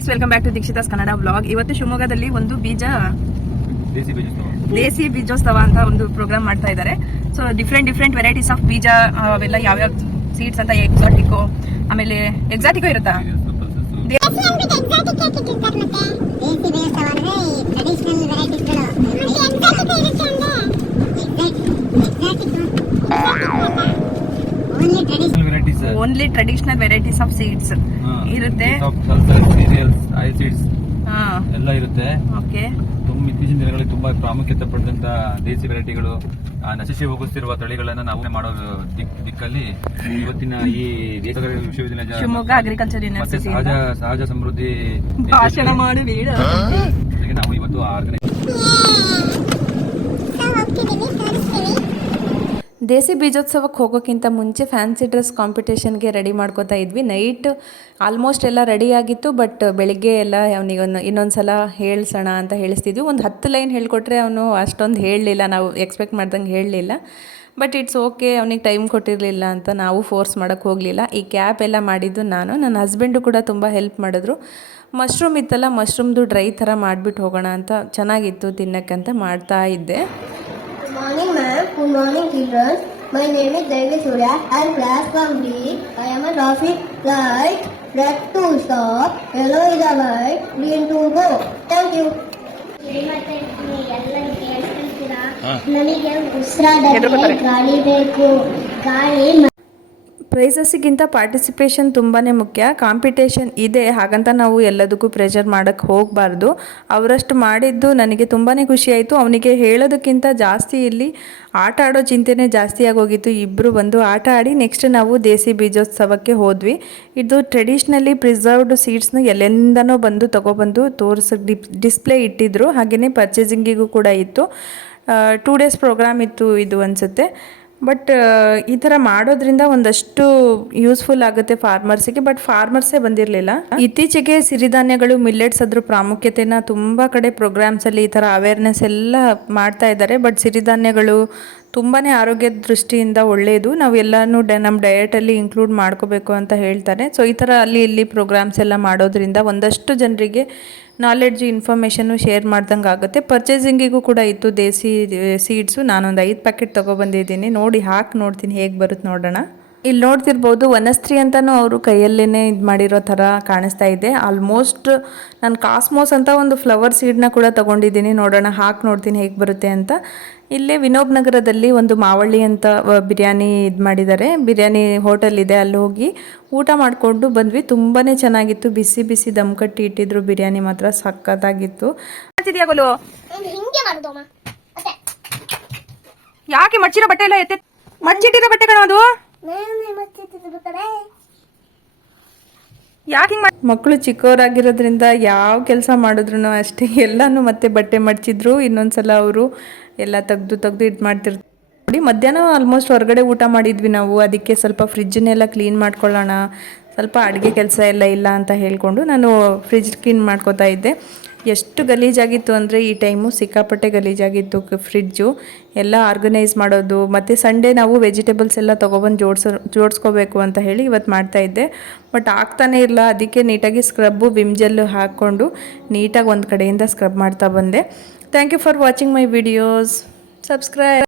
Guys, welcome back to Dikshitha's Kannada vlog. ಇವತ್ತು ಶಿವಮೊಗ್ಗದಲ್ಲಿ ಒಂದು ದೇಸಿ ಬೀಜೋತ್ಸವ ಅಂತ ಒಂದು ಪ್ರೋಗ್ರಾಮ್ ಮಾಡ್ತಾ ಇದ್ದಾರೆ. ಸೊ ಡಿಫ್ರೆಂಟ್ ವೆರೈಟೀಸ್ ಆಫ್ ಬೀಜ ಅವೆಲ್ಲ ಯಾವ್ಯಾವ ಸೀಡ್ಸ್ ಅಂತ ಎಕ್ಸಾಟಿಕೋ, ಆಮೇಲೆ ಎಕ್ಸಾಟಿಕೋ ಇರುತ್ತಾ, only traditional varieties of seeds ಇರುತ್ತೆ, ಎಲ್ಲ ಇರುತ್ತೆ. ಓಕೆ, ಇತ್ತೀಚಿನ ದಿನಗಳಲ್ಲಿ ತುಂಬಾ ಪ್ರಾಮುಖ್ಯತೆ ಪಡೆದಂತ ದೇಸಿ ವೆರೈಟಿಗಳು, ನಶಿಸಿ ಹೋಗುತ್ತಿರುವ ತಳಿಗಳನ್ನ ನಾವು ಮಾಡೋ ದಿಕ್ಕಲ್ಲಿ ಇವತ್ತಿನ ಈ ವಿಶ್ವವಿದ್ಯಾಲಯ ಶಿವಮೊಗ್ಗ ಅಗ್ರಿಕಲ್ಚರ್ ಯೂನಿವರ್ಸಿಟಿ ಸಹಜ ಸಮೃದ್ಧಿ ಭಾಷಣ ಮಾಡಿ ನಾವು ಇವತ್ತು ದೇಸಿ ಬೀಜೋತ್ಸವಕ್ಕೆ ಹೋಗೋಕ್ಕಿಂತ ಮುಂಚೆ ಫ್ಯಾನ್ಸಿ ಡ್ರೆಸ್ ಕಾಂಪಿಟೇಷನ್ಗೆ ರೆಡಿ ಮಾಡ್ಕೋತಾ ಇದ್ವಿ. ನೈಟ್ ಆಲ್ಮೋಸ್ಟ್ ಎಲ್ಲ ರೆಡಿ ಆಗಿತ್ತು, ಬಟ್ ಬೆಳಿಗ್ಗೆ ಎಲ್ಲ ಅವನಿಗೆ ಇನ್ನೊಂದು ಸಲ ಹೇಳ್ಸೋಣ ಅಂತ ಹೇಳಿಸ್ತಿದ್ವಿ. ಒಂದು 10 ಲೈನ್ ಹೇಳ್ಕೊಟ್ರೆ ಅವನು ಅಷ್ಟೊಂದು ಹೇಳಲಿಲ್ಲ, ನಾವು ಎಕ್ಸ್ಪೆಕ್ಟ್ ಮಾಡ್ದಂಗೆ ಹೇಳಲಿಲ್ಲ. ಬಟ್ ಇಟ್ಸ್ ಓಕೆ, ಅವನಿಗೆ ಟೈಮ್ ಕೊಟ್ಟಿರಲಿಲ್ಲ ಅಂತ ನಾವು ಫೋರ್ಸ್ ಮಾಡೋಕ್ಕೆ ಹೋಗಲಿಲ್ಲ. ಈ ಕ್ಯಾಪ್ ಎಲ್ಲ ಮಾಡಿದ್ದು ನಾನು, ನನ್ನ ಹಸ್ಬೆಂಡು ಕೂಡ ತುಂಬ ಹೆಲ್ಪ್ ಮಾಡಿದ್ರು. ಮಶ್ರೂಮ್ ಇತ್ತಲ್ಲ, ಮಶ್ರೂಮ್ದು ಡ್ರೈ ಥರ ಮಾಡಿಬಿಟ್ಟು ಹೋಗೋಣ ಅಂತ, ಚೆನ್ನಾಗಿತ್ತು ತಿನ್ನಕ್ಕಂತ ಮಾಡ್ತಾ ಇದ್ದೆ. Good morning, ma'am. Good morning, children. My name is Devi Surya. I am class from D. I am a traffic light. Red to stop, yellow is a light, green to go. Thank you. ನನಗೆ ಉಸಿರಾಡಕ್ಕೆ ಗಾಳಿ ಬೇಕು. ಗಾಳಿ ಪ್ರೈಸಸ್ಸಿಗಿಂತ participation ತುಂಬಾ ಮುಖ್ಯ. Competition ಇದೆ, ಹಾಗಂತ ನಾವು ಎಲ್ಲದಕ್ಕೂ ಪ್ರೆಷರ್ ಮಾಡೋಕ್ಕೆ ಹೋಗಬಾರ್ದು. ಅವರಷ್ಟು ಮಾಡಿದ್ದು ನನಗೆ ತುಂಬಾ ಖುಷಿಯಾಯಿತು. ಅವನಿಗೆ ಹೇಳೋದಕ್ಕಿಂತ ಜಾಸ್ತಿ ಇಲ್ಲಿ ಆಟ ಆಡೋ ಚಿಂತೆನೇ ಜಾಸ್ತಿ ಆಗೋಗಿತ್ತು. ಇಬ್ಬರು ಬಂದು ಆಟ ಆಡಿ ನೆಕ್ಸ್ಟ್ ನಾವು ದೇಸಿ ಬೀಜೋತ್ಸವಕ್ಕೆ ಹೋದ್ವಿ. ಇದು ಟ್ರೆಡಿಷ್ನಲಿ ಪ್ರಿಸರ್ವ್ಡ್ ಸೀಡ್ಸ್ನ ಎಲ್ಲಿಂದನೋ ಬಂದು ತೊಗೊಬಂದು ಡಿಸ್ಪ್ಲೇ ಇಟ್ಟಿದ್ರು. ಹಾಗೆಯೇ ಪರ್ಚೇಸಿಂಗಿಗೂ ಕೂಡ ಇತ್ತು. 2 days ಪ್ರೋಗ್ರಾಮ್ ಇತ್ತು ಇದು ಅನಿಸುತ್ತೆ. ಬಟ್ ಈ ಥರ ಮಾಡೋದ್ರಿಂದ ಒಂದಷ್ಟು ಯೂಸ್ಫುಲ್ ಆಗುತ್ತೆ ಫಾರ್ಮರ್ಸಿಗೆ, ಬಟ್ ಫಾರ್ಮರ್ಸೇ ಬಂದಿರಲಿಲ್ಲ. ಇತ್ತೀಚೆಗೆ ಸಿರಿಧಾನ್ಯಗಳು, ಮಿಲ್ಲೆಟ್ಸ್ ಅದ್ರ ಪ್ರಾಮುಖ್ಯತೆನ ತುಂಬ ಕಡೆ ಪ್ರೋಗ್ರಾಮ್ಸಲ್ಲಿ ಈ ಥರ ಅವೇರ್ನೆಸ್ ಎಲ್ಲ ಮಾಡ್ತಾ ಇದ್ದಾರೆ. ಬಟ್ ಸಿರಿಧಾನ್ಯಗಳು ತುಂಬಾ ಆರೋಗ್ಯದ ದೃಷ್ಟಿಯಿಂದ ಒಳ್ಳೆಯದು, ನಾವು ಎಲ್ಲನೂ ನಮ್ಮ ಡಯಟಲ್ಲಿ ಇನ್ಕ್ಲೂಡ್ ಮಾಡ್ಕೋಬೇಕು ಅಂತ ಹೇಳ್ತಾರೆ. ಸೊ ಈ ಥರ ಅಲ್ಲಿ ಇಲ್ಲಿ ಪ್ರೋಗ್ರಾಮ್ಸ್ ಎಲ್ಲ ಮಾಡೋದ್ರಿಂದ ಒಂದಷ್ಟು ಜನರಿಗೆ ನಾಲೆಡ್ಜು, ಇನ್ಫಾರ್ಮೇಷನ್ನು ಶೇರ್ ಮಾಡ್ದಂಗೆ ಆಗುತ್ತೆ. ಪರ್ಚೇಸಿಂಗಿಗೂ ಕೂಡ ಇತ್ತು ದೇಸಿ ಸೀಡ್ಸು. ನಾನೊಂದು 5 ಪ್ಯಾಕೆಟ್ ತೊಗೊಬಂದಿದ್ದೀನಿ. ಹಾಕಿ ನೋಡ್ತೀನಿ ಹೇಗೆ ಬರುತ್ತೆ ನೋಡೋಣ. ಇಲ್ಲಿ ನೋಡ್ತಿರ್ಬೋದು, ವನಸ್ತ್ರೀ ಅಂತಲೂ ಅವರು ಕೈಯಲ್ಲೇ ಇದು ಮಾಡಿರೋ ಥರ ಕಾಣಿಸ್ತಾ ಇದೆ. ಆಲ್ಮೋಸ್ಟ್ ನಾನು ಕಾಸ್ಮೋಸ್ ಅಂತ ಒಂದು ಫ್ಲವರ್ ಸೀಡ್ನ ಕೂಡ ತೊಗೊಂಡಿದ್ದೀನಿ. ನೋಡೋಣ, ಹಾಕಿ ನೋಡ್ತೀನಿ ಹೇಗೆ ಬರುತ್ತೆ ಅಂತ. ಇಲ್ಲೇ ವಿನೋಬ್ ನಗರದಲ್ಲಿ ಒಂದು ಮಾವಳ್ಳಿ ಅಂತ ಬಿರಿಯಾನಿ ಇದು ಮಾಡಿದ್ದಾರೆ, ಬಿರಿಯಾನಿ ಹೋಟೆಲ್ ಇದೆ. ಅಲ್ಲಿ ಹೋಗಿ ಊಟ ಮಾಡಿಕೊಂಡು ಬಂದ್ವಿ. ತುಂಬಾ ಚೆನ್ನಾಗಿತ್ತು, ಬಿಸಿ ಬಿಸಿ ದಮ್ ಕಟ್ಟಿ ಇಟ್ಟಿದ್ರು. ಬಿರಿಯಾನಿ ಮಾತ್ರ ಸಖತ್ತಾಗಿತ್ತು. ಯಾಕೆ ಮಚ್ಚಿರೋ ಬಟ್ಟೆ ಎಲ್ಲ ಎತ್ತೆ, ಮಚ್ಚಿಟ್ಟಿರೋ ಬಟ್ಟೆ ಕಣ ಅದು. ಯಾಕೆ ಮಕ್ಕಳು ಚಿಕ್ಕವರಾಗಿರೋದ್ರಿಂದ ಯಾವ ಕೆಲಸ ಮಾಡಿದ್ರು ಅಷ್ಟೇ ಎಲ್ಲನೂ ಮತ್ತೆ ಬಟ್ಟೆ ಮಡ್ಚಿದ್ರು. ಇನ್ನೊಂದ್ಸಲ ಅವರು ಎಲ್ಲ ತೆಗ್ದು ಇದು ಮಾಡ್ತಿರ್ತಾರೆ ನೋಡಿ. ಮಧ್ಯಾಹ್ನ ಆಲ್ಮೋಸ್ಟ್ ಹೊರಗಡೆ ಊಟ ಮಾಡಿದ್ವಿ ನಾವು. ಅದಕ್ಕೆ ಸ್ವಲ್ಪ ಫ್ರಿಜ್ಜನ್ನೆಲ್ಲ ಕ್ಲೀನ್ ಮಾಡ್ಕೊಳ್ಳೋಣ, ಸ್ವಲ್ಪ ಅಡುಗೆ ಕೆಲಸ ಎಲ್ಲ ಇಲ್ಲ ಅಂತ ಹೇಳ್ಕೊಂಡು ನಾನು ಫ್ರಿಜ್ ಕ್ಲೀನ್ ಮಾಡ್ಕೋತಾ ಇದ್ದೆ. ಎಷ್ಟು ಗಲೀಜಾಗಿತ್ತು ಅಂದರೆ ಈ ಟೈಮು ಸಿಕ್ಕಾಪಟ್ಟೆ ಗಲೀಜಾಗಿತ್ತು ಫ್ರಿಡ್ಜು. ಎಲ್ಲ ಆರ್ಗನೈಸ್ ಮಾಡೋದು, ಮತ್ತು ಸಂಡೇ ನಾವು ವೆಜಿಟೇಬಲ್ಸ್ ಎಲ್ಲ ತೊಗೊಬಂದು ಜೋಡಿಸ್ಕೋಬೇಕು ಅಂತ ಹೇಳಿ ಇವತ್ತು ಮಾಡ್ತಾಯಿದ್ದೆ. ಬಟ್ ಆಗ್ತಾನೇ ಇಲ್ಲ. ಅದಕ್ಕೆ ನೀಟಾಗಿ ಸ್ಕ್ರಬ್ಬು, ವಿಮ್ ಜೆಲ್ಲು ಹಾಕ್ಕೊಂಡು ನೀಟಾಗಿ ಒಂದು ಕಡೆಯಿಂದ ಸ್ಕ್ರಬ್ ಮಾಡ್ತಾ ಬಂದೆ. Thank you for watching my videos. Subscribe.